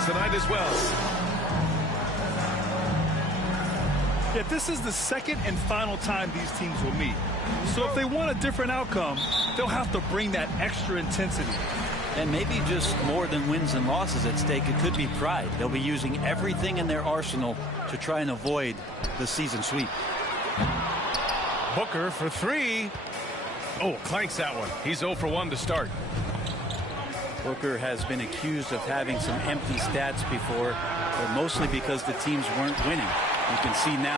Mavericks tonight as well. Yeah, this is the second and final time these teams will meet. So if they want a different outcome, they'll have to bring that extra intensity. And maybe just more than wins and losses at stake. It could be pride. They'll be using everything in their arsenal to try and avoid the season sweep. Booker for three. Oh, clanks that one. He's 0 for 1 to start. Booker has been accused of having some empty stats before, but mostly because the teams weren't winning. You can see now.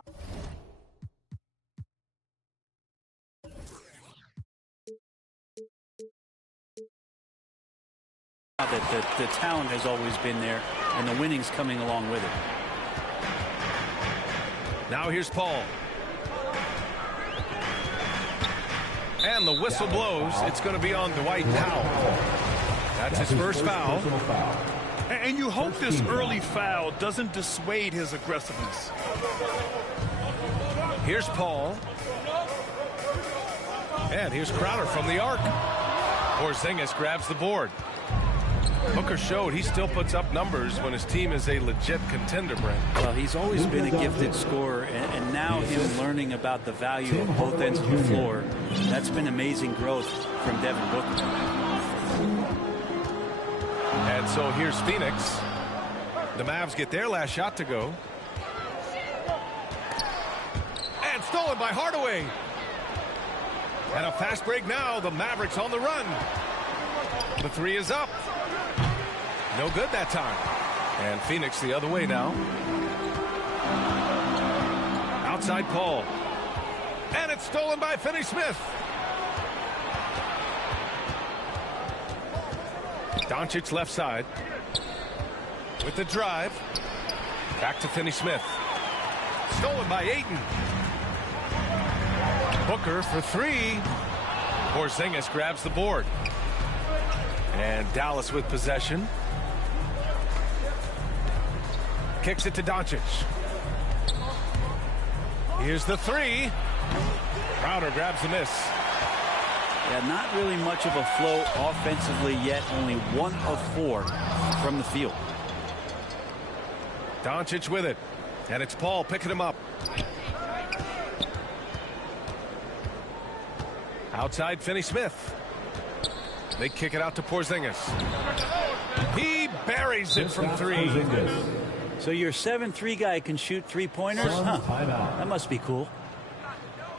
That the talent has always been there, and the winning's coming along with it. Now here's Paul. And the whistle blows. It's going to be on Dwight Powell. That's his first foul. And you hope this early foul doesn't dissuade his aggressiveness. Here's Paul. And here's Crowder from the arc. Porzingis grabs the board. Booker showed he still puts up numbers when his team is a legit contender, Brent. Well, he's always been a gifted scorer, and now him learning about the value of both ends of the floor, that's been amazing growth from Devin Booker. And so here's Phoenix. The Mavs get their last shot to go. And stolen by Hardaway. And a fast break now. The Mavericks on the run. The three is up. No good that time. And Phoenix the other way now. Outside Paul. And it's stolen by Finney-Smith. Doncic left side. With the drive. Back to Finney-Smith. Stolen by Ayton. Booker for three. Porzingis grabs the board. And Dallas with possession. Kicks it to Doncic. Here's the three. Crowder grabs the miss. Yeah, not really much of a flow offensively yet. Only 1 of 4 from the field. Doncic with it. And it's Paul picking him up. Outside Finney-Smith. They kick it out to Porzingis. He buries it from three. So your 7-3 guy can shoot three-pointers? Huh. That must be cool.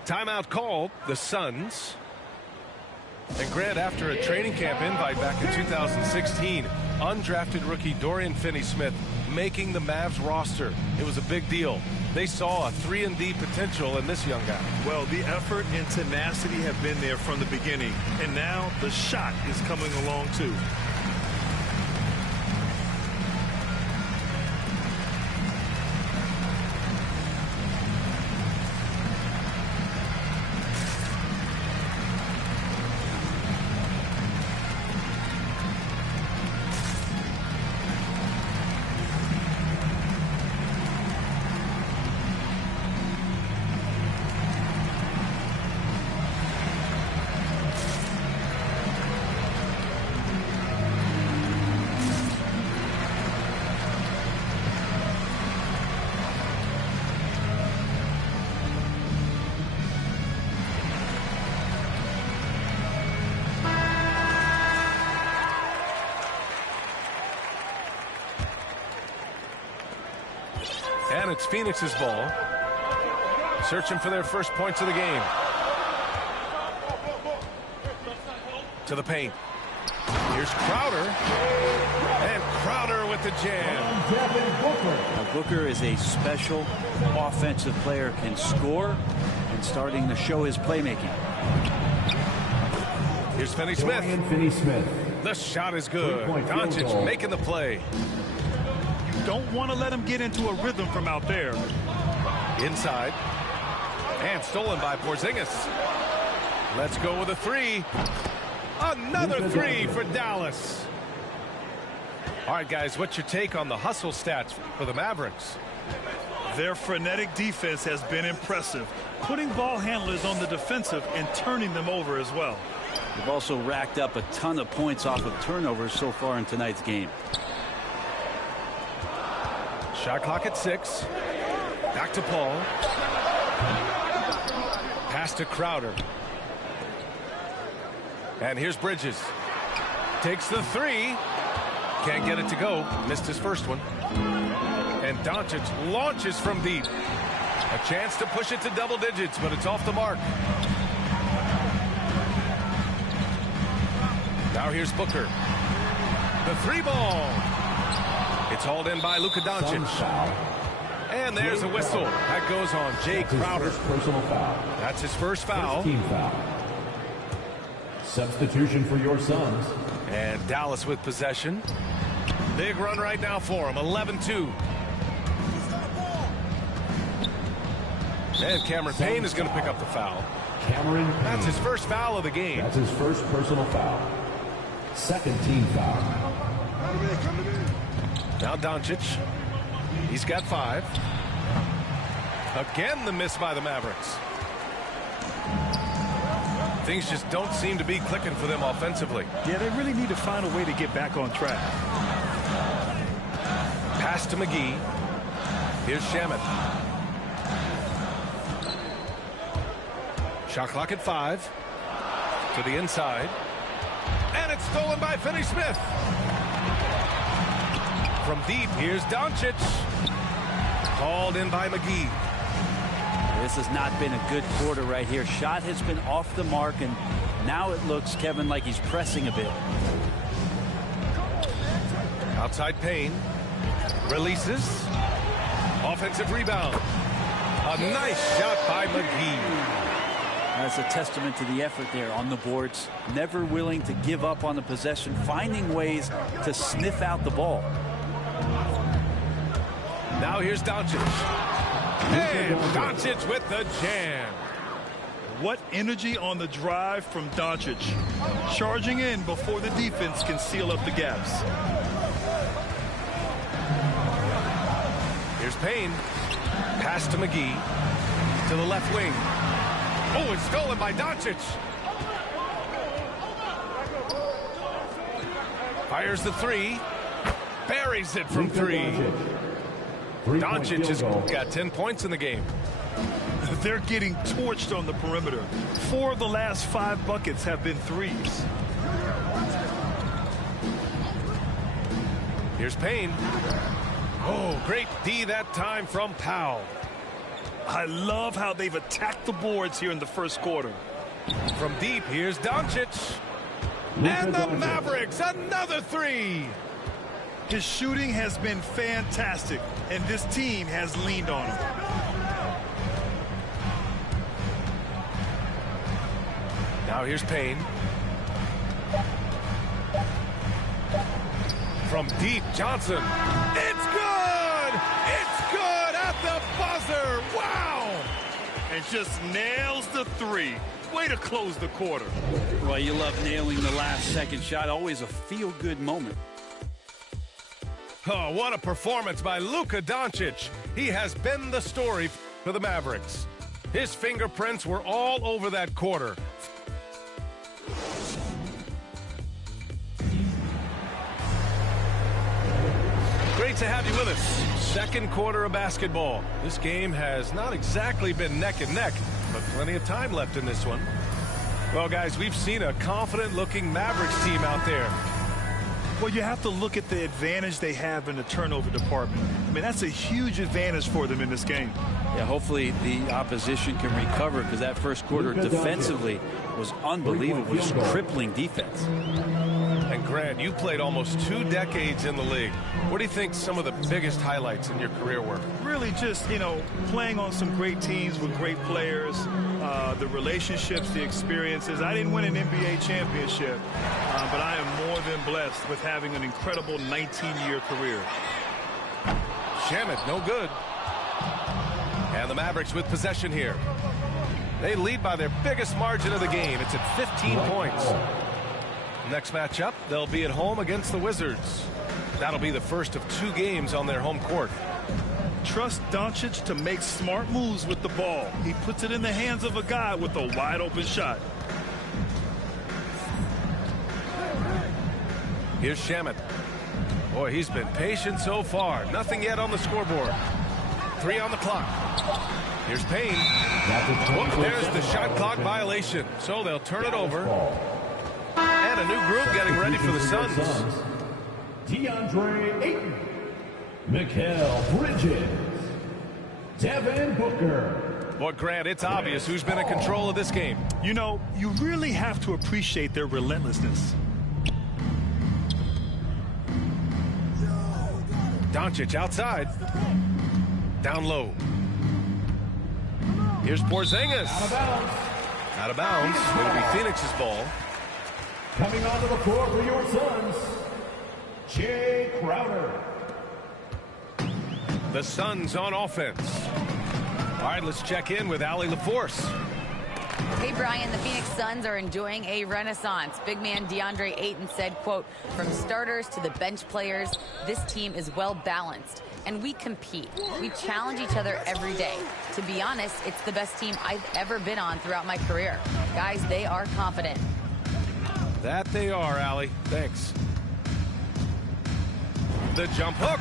Timeout called. The Suns. And Grant, after a training camp invite back in 2016, undrafted rookie Dorian Finney-Smith making the Mavs roster. It was a big deal. They saw a 3-and-D potential in this young guy. Well, the effort and tenacity have been there from the beginning, and now the shot is coming along too. And it's Phoenix's ball. Searching for their first points of the game. To the paint. Here's Crowder. And Crowder with the jam. Now, Booker is a special offensive player, can score, and starting to show his playmaking. Here's Finney-Smith. The shot is good. Doncic making the play. Don't want to let him get into a rhythm from out there. Inside. And stolen by Porzingis. Let's go with a three. Another three for Dallas. All right, guys, what's your take on the hustle stats for the Mavericks? Their frenetic defense has been impressive, putting ball handlers on the defensive and turning them over as well. They've also racked up a ton of points off of turnovers so far in tonight's game. Shot clock at 6. Back to Paul. Pass to Crowder. And here's Bridges. Takes the 3. Can't get it to go. Missed his first one. And Doncic launches from deep. A chance to push it to double digits, but it's off the mark. Now here's Booker. The 3 ball. It's hauled in by Luka Doncic. And there's a whistle. That goes on Jay Crowder. Personal foul. That's his first foul. Team foul. Substitution for your Suns. And Dallas with possession. Big run right now for him. 11-2. And Cameron Payne is going to pick up the foul. Cameron Payne. That's his first foul of the game. That's his first personal foul. Second team foul. Now Doncic. He's got 5. Again, the miss by the Mavericks. Things just don't seem to be clicking for them offensively. Yeah, they really need to find a way to get back on track. Pass to McGee. Here's Shamet. Shot clock at 5. To the inside. And it's stolen by Finney-Smith. From deep, here's Doncic. Called in by McGee. This has not been a good quarter right here. Shot has been off the mark, and now it looks, Kevin, like he's pressing a bit. Outside Payne. Releases. Offensive rebound. A nice shot by McGee. That's a testament to the effort there on the boards. Never willing to give up on the possession, finding ways to sniff out the ball. Now here's Doncic. And Doncic with the jam. What energy on the drive from Doncic. Charging in before the defense can seal up the gaps. Here's Payne. Pass to McGee. To the left wing. Oh, it's stolen by Doncic. Fires the 3. Buries it from 3. Doncic has got 10 points in the game. They're getting torched on the perimeter. 4 of the last 5 buckets have been 3s. Here's Payne. Oh, great D that time from Powell. I love how they've attacked the boards here in the first quarter. From deep, here's Doncic. And the Mavericks, another 3. His shooting has been fantastic, and this team has leaned on him. Now here's Payne. From deep, Johnson. It's good! It's good at the buzzer! Wow! And just nails the 3. Way to close the quarter. Well, you love nailing the last second shot. Always a feel-good moment. Oh, what a performance by Luka Doncic. He has been the story for the Mavericks. His fingerprints were all over that quarter. Great to have you with us. Second quarter of basketball. This game has not exactly been neck and neck, but plenty of time left in this one. Well, guys, we've seen a confident-looking Mavericks team out there. Well, you have to look at the advantage they have in the turnover department. I mean, that's a huge advantage for them in this game. Yeah, hopefully the opposition can recover, because that first quarter defensively was unbelievable. Just crippling defense. And Grant, you played almost 2 decades in the league. What do you think some of the biggest highlights in your career were? Really just, playing on some great teams with great players, the relationships, the experiences. I didn't win an NBA championship, but I am more than blessed with having an incredible 19-year career. Shamet, no good. And the Mavericks with possession here. They lead by their biggest margin of the game. It's at 15 points. Next matchup, they'll be at home against the Wizards. That'll be the first of 2 games on their home court. Trust Doncic to make smart moves with the ball. He puts it in the hands of a guy with a wide open shot. Here's Shamet. Boy, he's been patient so far. Nothing yet on the scoreboard. 3 on the clock. Here's Payne. Whoop, there's the shot clock violation. So they'll turn it over. And a new group getting ready for the Suns. DeAndre Ayton, Mikal Bridges, Devin Booker. Boy, Grant, it's obvious who's been in control of this game. You know, you really have to appreciate their relentlessness. Doncic outside. Down low. Here's Porzingis. Out of bounds. Out of bounds. It'll be Phoenix's ball. Coming onto the floor for your Suns, Jay Crowder. The Suns on offense. All right, let's check in with Allie LaForce. Hey, Brian, the Phoenix Suns are enjoying a renaissance. Big man DeAndre Ayton said, quote, from starters to the bench players, this team is well balanced. And we compete. We challenge each other every day. To be honest, it's the best team I've ever been on throughout my career. Guys, they are confident. That they are, Allie. Thanks. The jump hook.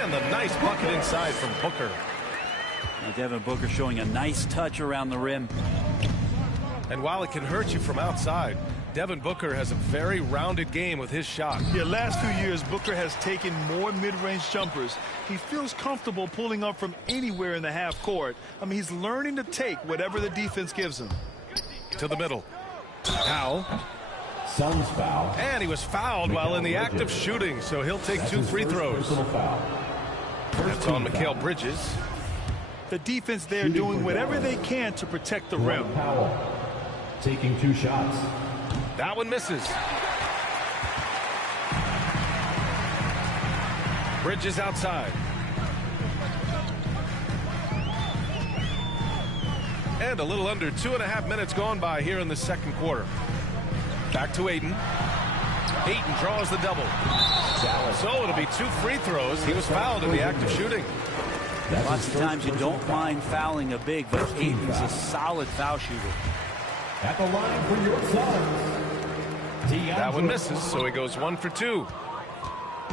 And the nice bucket inside from Booker. Now Devin Booker showing a nice touch around the rim. And while it can hurt you from outside, Devin Booker has a very rounded game with his shot. Yeah, last few years, Booker has taken more mid-range jumpers. He feels comfortable pulling up from anywhere in the half court. I mean, he's learning to take whatever the defense gives him. To the middle. Foul. Suns foul. And he was fouled while in the act of shooting, so he'll take 2 free throws. That's on Mikal Bridges. The defense there doing whatever they can to protect the rim. Powell taking 2 shots. That one misses. Bridges outside. And a little under 2.5 minutes gone by here in the second quarter. Back to Ayton. Ayton draws the double. So it'll be 2 free throws. He was fouled in the act of shooting. Lots of times you don't mind fouling a big, but Ayton's a solid foul shooter. At the line for your Suns, that one misses, so he goes 1 for 2.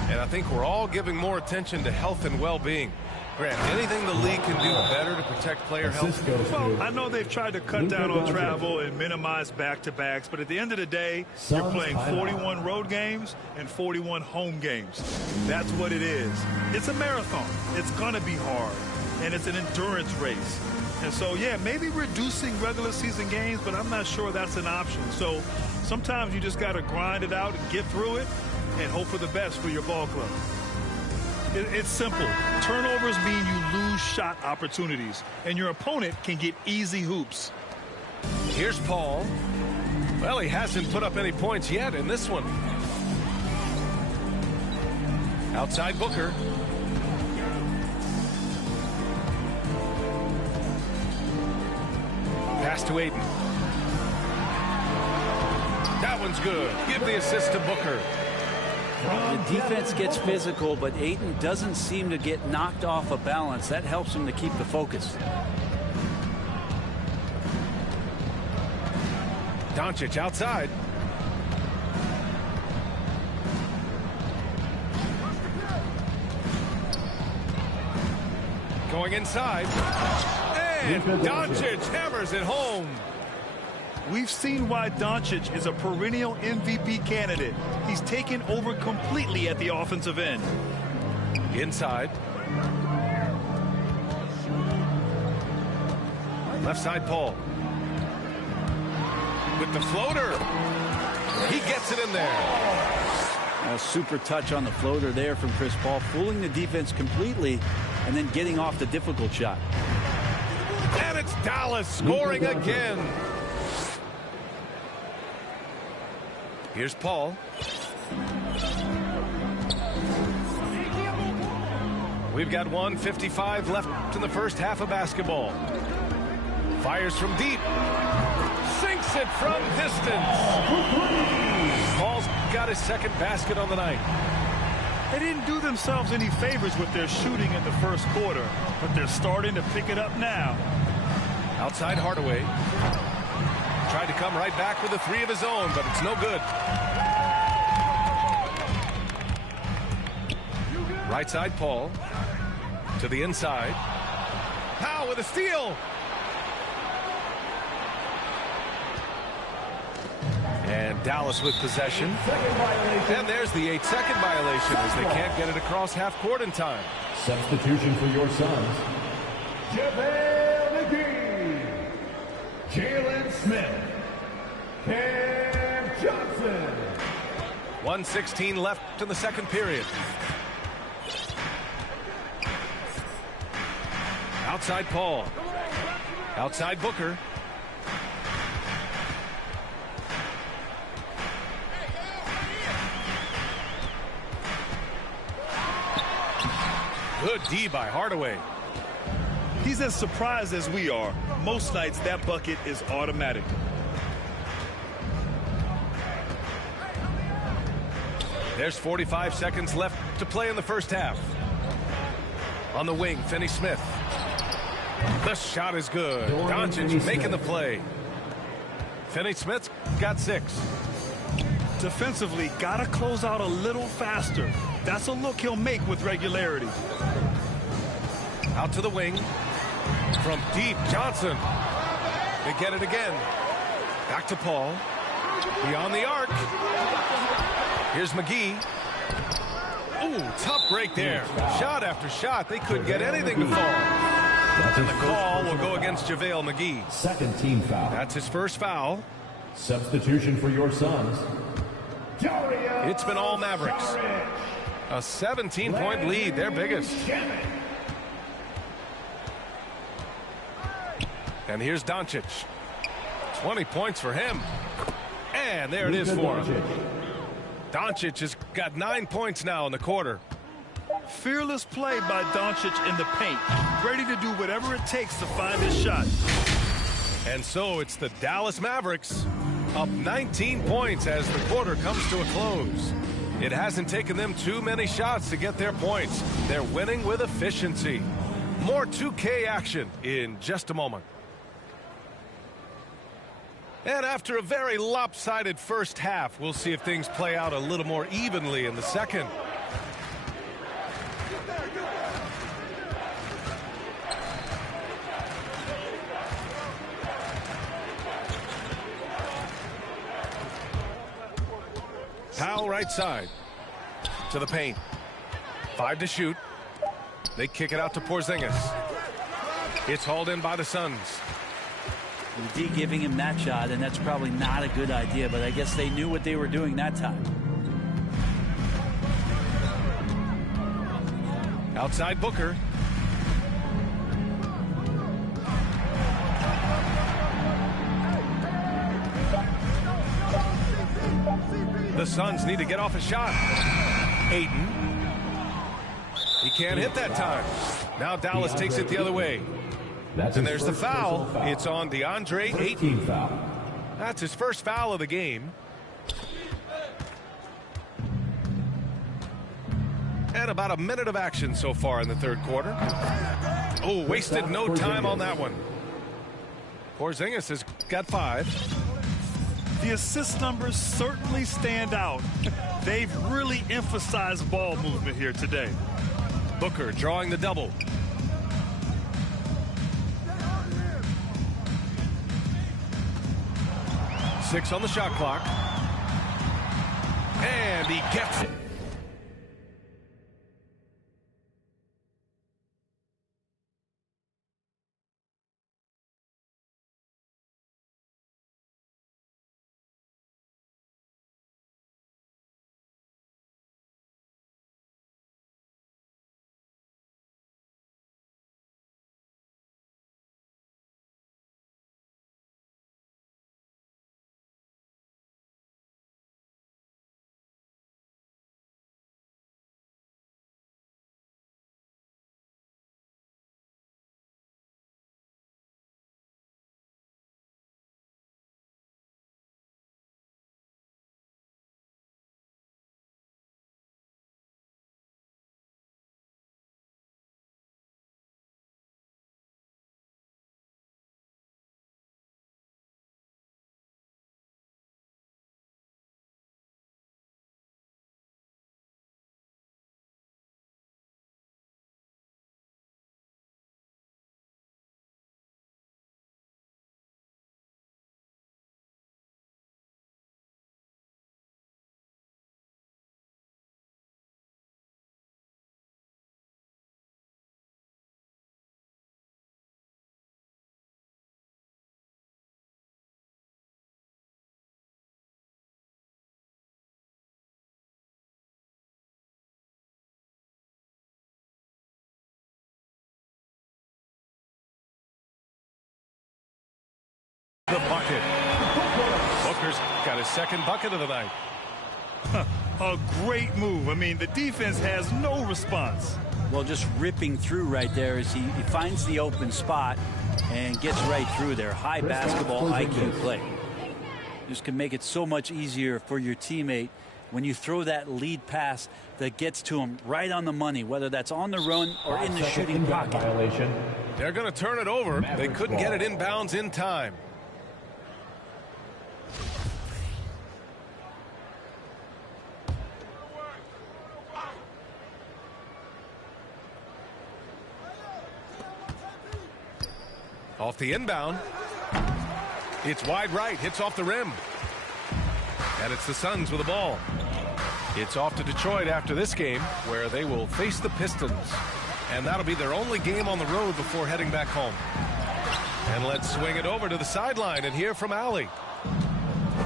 And I think we're all giving more attention to health and well-being. Grant, anything the league can do better to protect player health? Well, I know they've tried to cut down on travel and minimize back-to-backs, but at the end of the day, you're playing 41 road games and 41 home games. That's what it is. It's a marathon. It's going to be hard, and it's an endurance race. And so, yeah, maybe reducing regular season games, but I'm not sure that's an option. So sometimes you just got to grind it out and get through it and hope for the best for your ball club. It's simple. Turnovers mean you lose shot opportunities, and your opponent can get easy hoops. Here's Paul. Well, he hasn't put up any points yet in this one. Outside Booker. Pass to Ayton. That one's good. Give the assist to Booker. The defense gets physical, but Ayton doesn't seem to get knocked off a balance. That helps him to keep the focus. Doncic outside. Going inside. And Doncic hammers it home. We've seen why Doncic is a perennial MVP candidate. He's taken over completely at the offensive end. Inside. Left side Paul. With the floater. He gets it in there. A super touch on the floater there from Chris Paul, fooling the defense completely and then getting off the difficult shot. And it's Dallas scoring again. Here's Paul. We've got 1:55 left in the first half of basketball. Fires from deep. Sinks it from distance. Paul's got his second basket on the night. They didn't do themselves any favors with their shooting in the first quarter, but they're starting to pick it up now. Outside Hardaway. Tried to come right back with a 3 of his own, but it's no good. Right side, Paul. To the inside. Powell with a steal. And Dallas with possession. And there's the 8-second violation as they can't get it across half court in time. Substitution for your Suns. JaVale McGee. Jalen Smith. Cam Johnson. 1:16 left in the second period. Outside Paul. Outside Booker. Good D by Hardaway. He's as surprised as we are. Most nights that bucket is automatic. There's 45 seconds left to play in the first half. On the wing, Finney Smith. The shot is good. Doncic making the play. Finney Smith's got 6. Defensively, got to close out a little faster. That's a look he'll make with regularity. Out to the wing. From deep, Johnson. They get it again. Back to Paul. Beyond the arc. Here's McGee. Ooh, tough break there. Shot after shot. They couldn't get anything to fall. And the call will go against JaVale McGee. Second team foul. That's his first foul. Substitution for your Suns. It's been all Mavericks. A 17-point lead, their biggest. And here's Doncic. 20 points for him. And there it is for him. Doncic has got 9 points now in the quarter. Fearless play by Doncic in the paint. Ready to do whatever it takes to find his shot. And so it's the Dallas Mavericks up 19 points as the quarter comes to a close. It hasn't taken them too many shots to get their points. They're winning with efficiency. More 2K action in just a moment. And after a very lopsided first half, we'll see if things play out a little more evenly in the second. Powell right side to the paint. 5 to shoot. They kick it out to Porzingis. It's hauled in by the Suns. The D giving him that shot, and that's probably not a good idea, but I guess they knew what they were doing that time. Outside Booker. The Suns need to get off a shot. Ayton. He can't hit that time. Now Dallas takes it the other way. And there's the foul. It's on DeAndre Ayton. That's his first foul of the game. And about a minute of action so far in the third quarter. Oh, wasted no time on that one. Porzingis has got 5. The assist numbers certainly stand out. They've really emphasized ball movement here today. Booker drawing the double. Six on the shot clock. And he gets it. got his second bucket of the night. A great move. I mean, the defense has no response. Well, just ripping through right there as he finds the open spot and gets right through there. High basketball IQ play. Just can make it so much easier for your teammate when you throw that lead pass that gets to him right on the money, whether that's on the run or in the shooting pocket. They're going to turn it over. They couldn't get it inbounds in time. Off the inbound. It's wide right, hits off the rim. And it's the Suns with the ball. It's off to Detroit after this game, where they will face the Pistons. And that'll be their only game on the road before heading back home. And let's swing it over to the sideline and hear from Allie.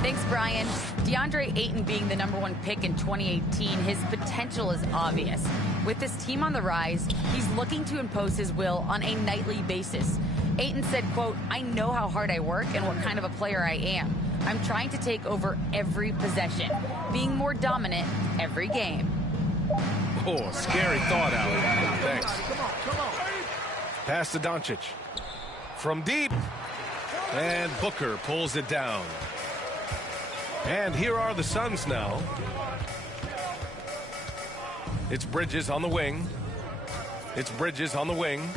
Thanks, Brian. DeAndre Ayton being the #1 pick in 2018, his potential is obvious. With this team on the rise, he's looking to impose his will on a nightly basis. Ayton said, quote, "I know how hard I work and what kind of a player I am. I'm trying to take over every possession, being more dominant every game." Oh, scary thought, Allie. Thanks. Pass to Doncic. From deep. And Booker pulls it down. And here are the Suns now. It's Bridges on the wing. It's Bridges on the wing.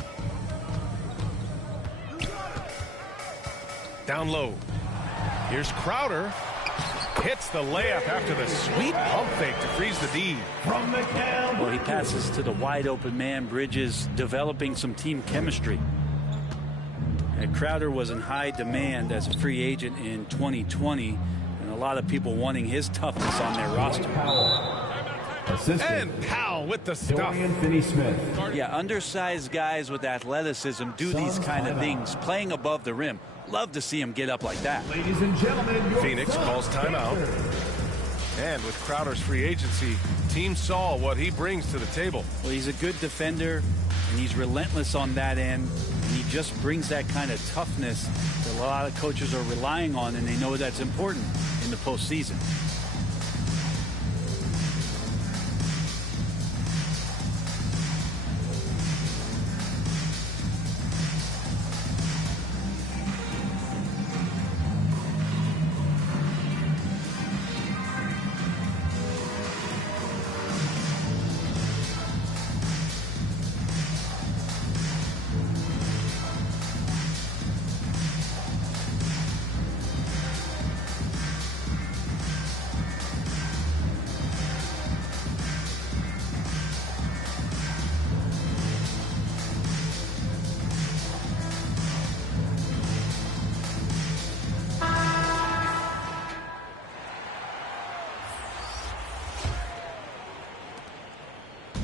Down low. Here's Crowder. Hits the layup after the sweet pump fake to freeze the D. Well, he passes to the wide open man. Bridges developing some team chemistry. And Crowder was in high demand as a free agent in 2020, and a lot of people wanting his toughness on their roster. And Powell with the stuff. Yeah, undersized guys with athleticism do these kind of things, playing above the rim. Love to see him get up like that. Ladies and gentlemen, Phoenix calls timeout. And with Crowder's free agency, team saw what he brings to the table. Well, he's a good defender, and he's relentless on that end. And he just brings that kind of toughness that a lot of coaches are relying on, and they know that's important in the postseason.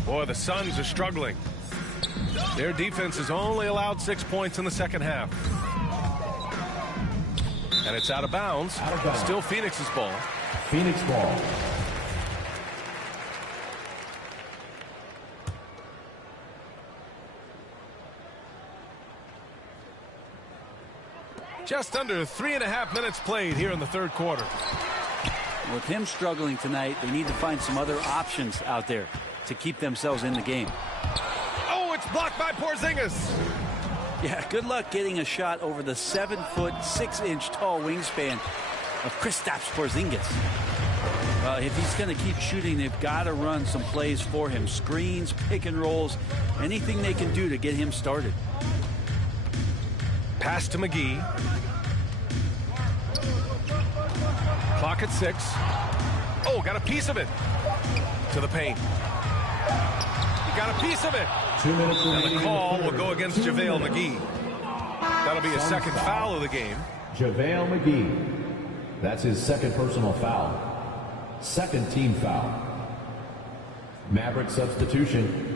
Boy, the Suns are struggling. Their defense has only allowed 6 points in the second half. And it's out of bounds. Still Phoenix's ball. Phoenix ball. Just under 3.5 minutes played here in the third quarter. With him struggling tonight, they need to find some other options out there to keep themselves in the game. Oh, it's blocked by Porzingis. Yeah, good luck getting a shot over the 7-foot, 6-inch tall wingspan of Kristaps Porzingis. If he's going to keep shooting, they've got to run some plays for him. Screens, pick and rolls, anything they can do to get him started. Pass to McGee. Clock at 6. Oh, got a piece of it. To the paint. He got a piece of it. 2 minutes and the call will go against JaVale McGee. That'll be a second foul of the game. JaVale McGee. That's his second personal foul. Second team foul. Maverick substitution.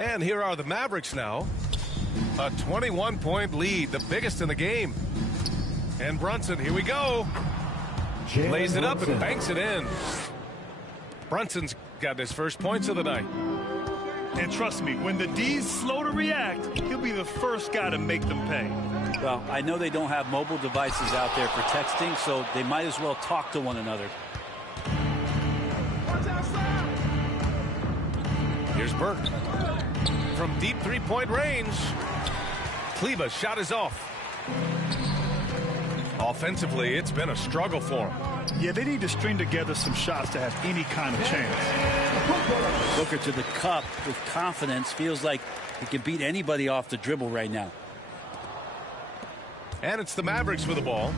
And here are the Mavericks now. A 21-point lead, the biggest in the game. And Brunson, here we go. Lays it up and banks it in. Brunson's got his first points of the night. And trust me, when the D's slow to react, he'll be the first guy to make them pay. Well, I know they don't have mobile devices out there for texting, so they might as well talk to one another. Here's Burke. From deep three-point range. Kleba's shot is off. Offensively, it's been a struggle for him. Yeah, they need to string together some shots to have any kind of chance. Booker to the cup with confidence. Feels like he can beat anybody off the dribble right now. And it's the Mavericks with the ball.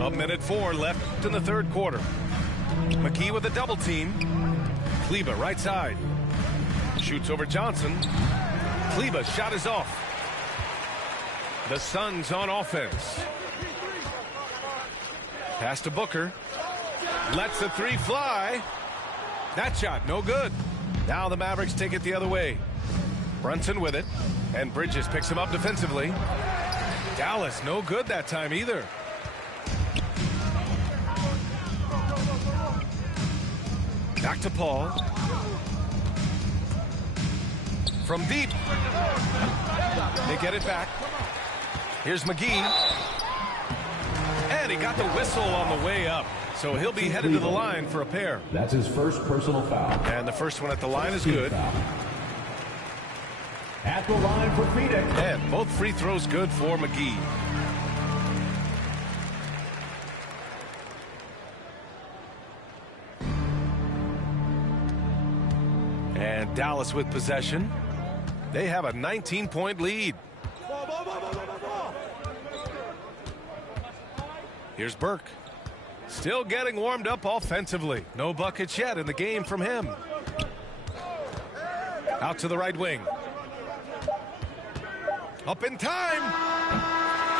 A minute 4 left in the third quarter. McKee with a double team. Kleba right side. Shoots over Johnson. Kleba's shot is off. The Suns on offense. Pass to Booker. Lets the three fly. That shot no good. Now the Mavericks take it the other way. Brunson with it. And Bridges picks him up defensively. Dallas no good that time either. Back to Paul. From deep. They get it back. Here's McGee. And he got the whistle on the way up. So he'll be headed to the line for a pair. That's his first personal foul. And the first one at the line is good. At the line for Phoenix. And both free throws good for McGee. And Dallas with possession. They have a 19-point lead. Here's Burke. Still getting warmed up offensively. No buckets yet in the game from him. Out to the right wing. Up in time.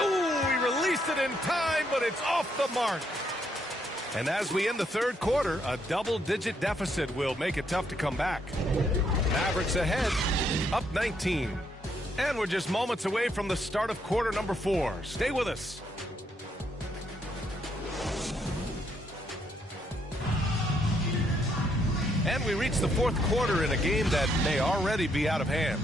Ooh, he released it in time, but it's off the mark. And as we end the third quarter, a double-digit deficit will make it tough to come back. Mavericks ahead, up 19. And we're just moments away from the start of quarter number 4. Stay with us. And we reach the fourth quarter in a game that may already be out of hand.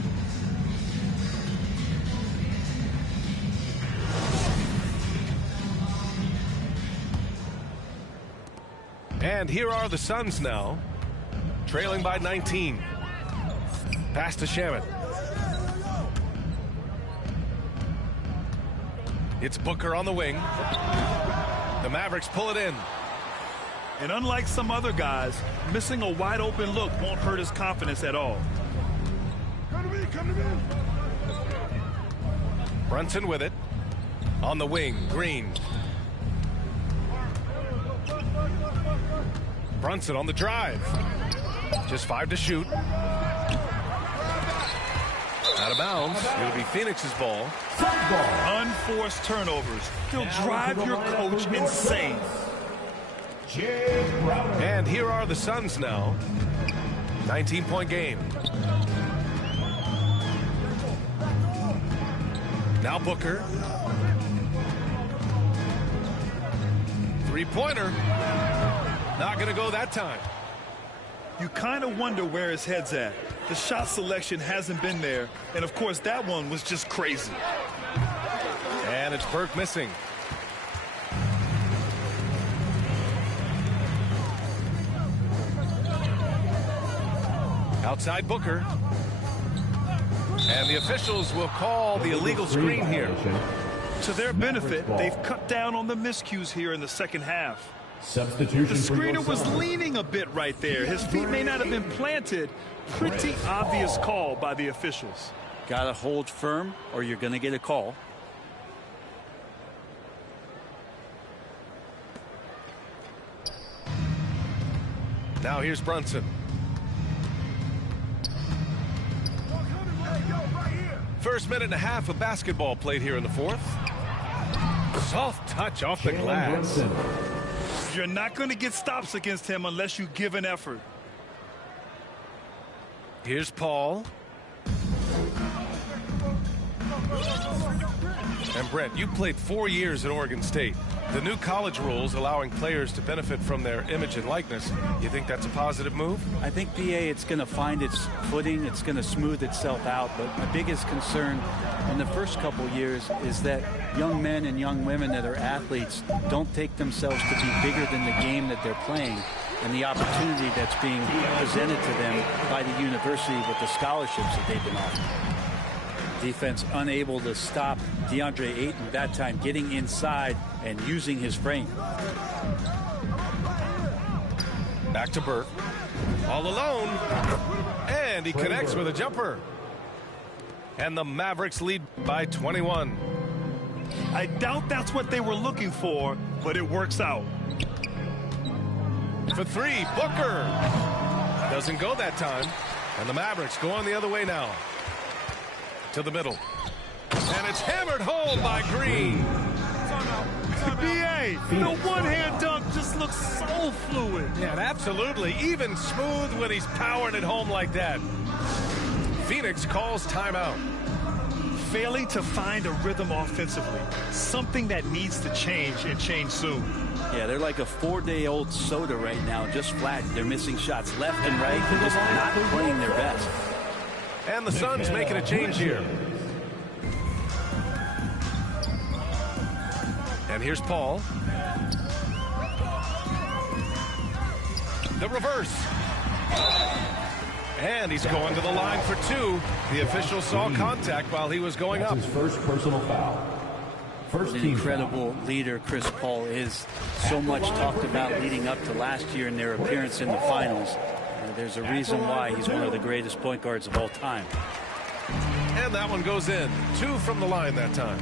And here are the Suns now, trailing by 19. Pass to Shaman. It's Booker on the wing. The Mavericks pull it in. And unlike some other guys, missing a wide open look won't hurt his confidence at all. Come to me, come to me. Brunson with it. On the wing, Green. Brunson on the drive. Just 5 to shoot. Out of bounds. It'll be Phoenix's ball. Unforced turnovers. They'll drive your coach insane. And here are the Suns now. 19-point game. Now Booker. Three-pointer. Not going to go that time. You kind of wonder where his head's at. The shot selection hasn't been there. And, of course, that one was just crazy. And it's Burke missing. Outside Booker. And the officials will call the illegal screen here. To their benefit, they've cut down on the miscues here in the second half. Substitution. The screener was leaning a bit right there. His feet may not have been planted. Pretty obvious call by the officials. Got to hold firm or you're going to get a call. Now here's Brunson. First minute and a half of basketball played here in the fourth. Soft touch off the glass. You're not going to get stops against him unless you give an effort. Here's Paul. And Brent, you played 4 years at Oregon State. The new college rules allowing players to benefit from their image and likeness, you think that's a positive move? I think, PA, it's going to find its footing. It's going to smooth itself out. But my biggest concern in the first couple years is that young men and young women that are athletes don't take themselves to be bigger than the game that they're playing and the opportunity that's being presented to them by the university with the scholarships that they've been offered. Defense unable to stop DeAndre Ayton that time, getting inside and using his frame. Back to Burke. All alone. And he connects with a jumper. And the Mavericks lead by 21. I doubt that's what they were looking for, but it works out. For three, Booker. Doesn't go that time. And the Mavericks go on the other way now. To the middle. And it's hammered home by Green. BA, the one-hand dunk just looks so fluid. Yeah, absolutely. Even smooth when he's powering it home like that. Phoenix calls timeout. Failing to find a rhythm offensively. Something that needs to change and change soon. Yeah, they're like a 4-day-old soda right now, just flat. They're missing shots left and right. They're just not playing their best. And the Suns making a change here. And here's Paul. The reverse. And he's going to the line for two. The official saw contact while he was going up. His first personal foul. First An team incredible foul. leader, Chris Paul, is so much talked about leading up to last year in their appearance in the finals. There's a reason why he's one of the greatest point guards of all time. And that one goes in. 2 from the line that time.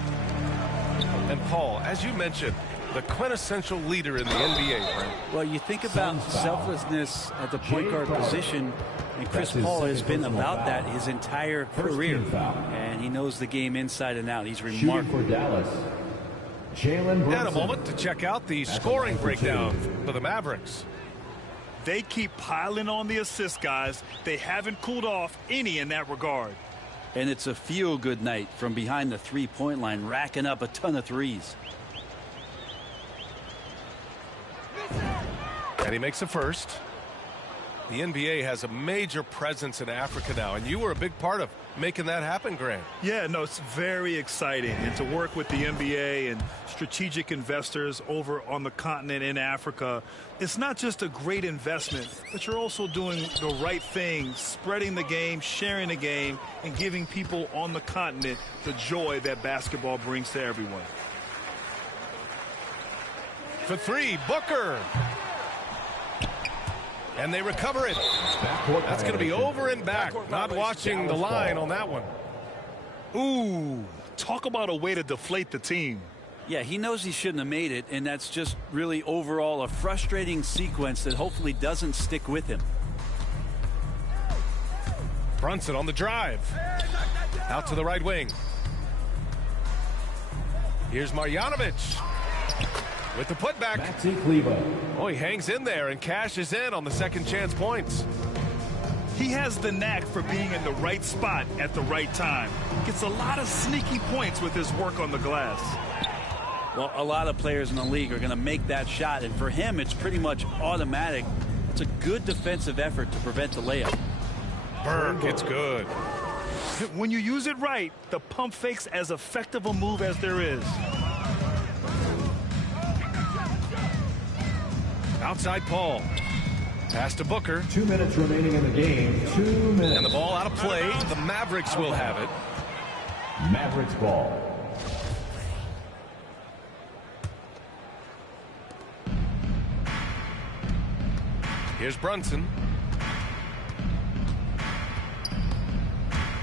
And Paul, as you mentioned, the quintessential leader in the NBA, Brent. Well, you think about selflessness at the point guard position, and Chris Paul has been about that his entire career. And he knows the game inside and out. He's Shooting remarkable. for Dallas. Jalen Brunson. And a moment to check out the scoring breakdown for the Mavericks. They keep piling on the assist guys. They haven't cooled off any in that regard. And it's a feel-good night from behind the three-point line, racking up a ton of threes. And he makes a first. The NBA has a major presence in Africa now, and you were a big part of making that happen, Grant. Yeah, no, it's very exciting. And to work with the NBA and strategic investors over on the continent in Africa, it's not just a great investment, but you're also doing the right thing, spreading the game, sharing the game, and giving people on the continent the joy that basketball brings to everyone. For three, Booker. And they recover it. That's going to be over and back. Not watching the line on that one. Ooh, talk about a way to deflate the team. Yeah, he knows he shouldn't have made it, and that's just really overall a frustrating sequence that hopefully doesn't stick with him. Brunson on the drive. Out to the right wing. Here's Marjanovic with the putback. Maxi Kleber. Oh, he hangs in there and cashes in on the second chance points. He has the knack for being in the right spot at the right time. Gets a lot of sneaky points with his work on the glass. Well, a lot of players in the league are going to make that shot, and for him, it's pretty much automatic. It's a good defensive effort to prevent the layup. Burke, it's good. When you use it right, the pump fake's as effective a move as there is. Outside Paul. Pass to Booker. 2 minutes remaining in the game. 2 minutes. And the ball out of play. The Mavericks will have it. Mavericks ball. Here's Brunson.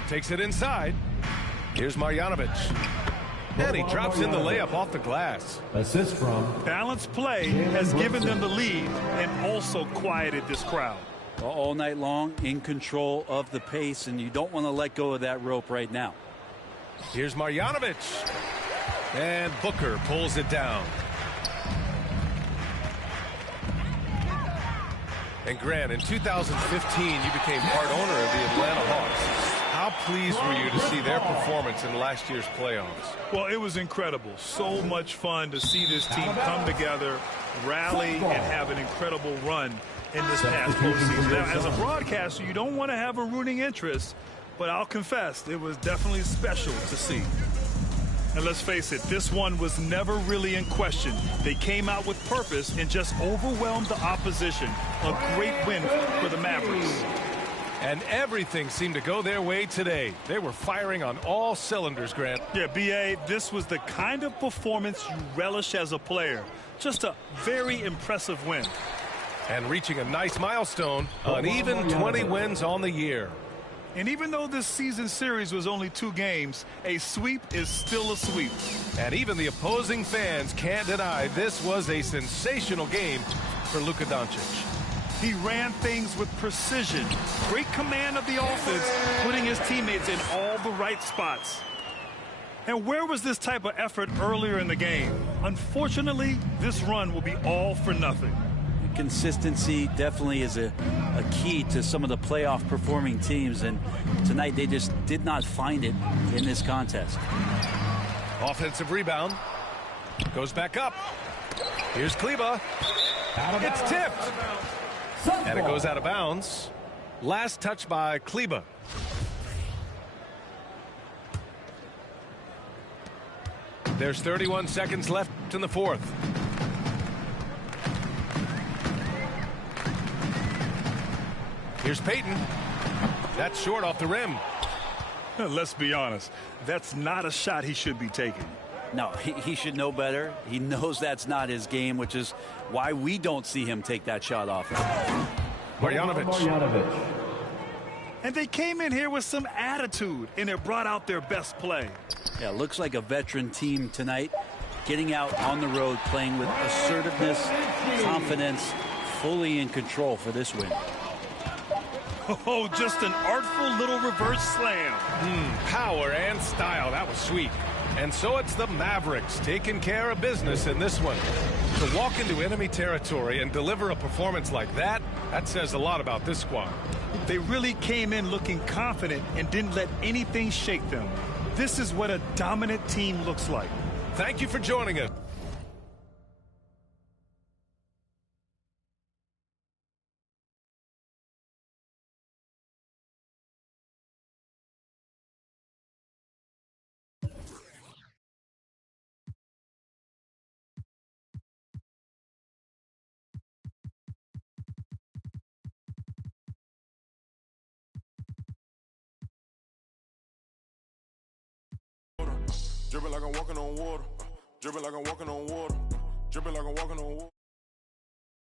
Takes it inside. Here's Marjanovic. And he drops in the layup off the glass. Assist from. Balanced play has given them the lead and also quieted this crowd. All night long, in control of the pace, and you don't want to let go of that rope right now. Here's Marjanovic. And Booker pulls it down. And Grant, in 2015, you became part owner of the Atlanta Hawks. How How pleased were you to see their performance in last year's playoffs? Well, it was incredible. So much fun to see this team come together, rally, and have an incredible run in this past postseason. Now, as a broadcaster, you don't want to have a rooting interest, but I'll confess, it was definitely special to see. And let's face it, this one was never really in question. They came out with purpose and just overwhelmed the opposition. A great win for the Mavericks. And everything seemed to go their way today. They were firing on all cylinders, Grant. Yeah, B.A., this was the kind of performance you relish as a player. Just a very impressive win. And reaching a nice milestone, an even 20 wins on the year. And even though this season series was only 2 games, a sweep is still a sweep. And even the opposing fans can't deny this was a sensational game for Luka Doncic. He ran things with precision, great command of the offense, putting his teammates in all the right spots. And where was this type of effort earlier in the game? Unfortunately, this run will be all for nothing. Consistency definitely is a key to some of the playoff performing teams, and tonight they just did not find it in this contest. Offensive rebound. Goes back up. Here's Kleba. It's tipped. And it goes out of bounds. Last touch by Kleba. There's 31 seconds left in the fourth. Here's Payton. That's short off the rim. Let's be honest. That's not a shot he should be taking. No, he should know better. He knows that's not his game, which is why we don't see him take that shot off. Marjanovic. And they came in here with some attitude, and it brought out their best play. Yeah, looks like a veteran team tonight, getting out on the road, playing with assertiveness, confidence, fully in control for this win. Oh, just an artful little reverse slam. Power and style. That was sweet. And so it's the Mavericks taking care of business in this one. To walk into enemy territory and deliver a performance like that, that says a lot about this squad. They really came in looking confident and didn't let anything shake them. This is what a dominant team looks like. Thank you for joining us. Dripping like I'm walking on water. Dripping like I'm walking on water. Dripping like I'm walking on water.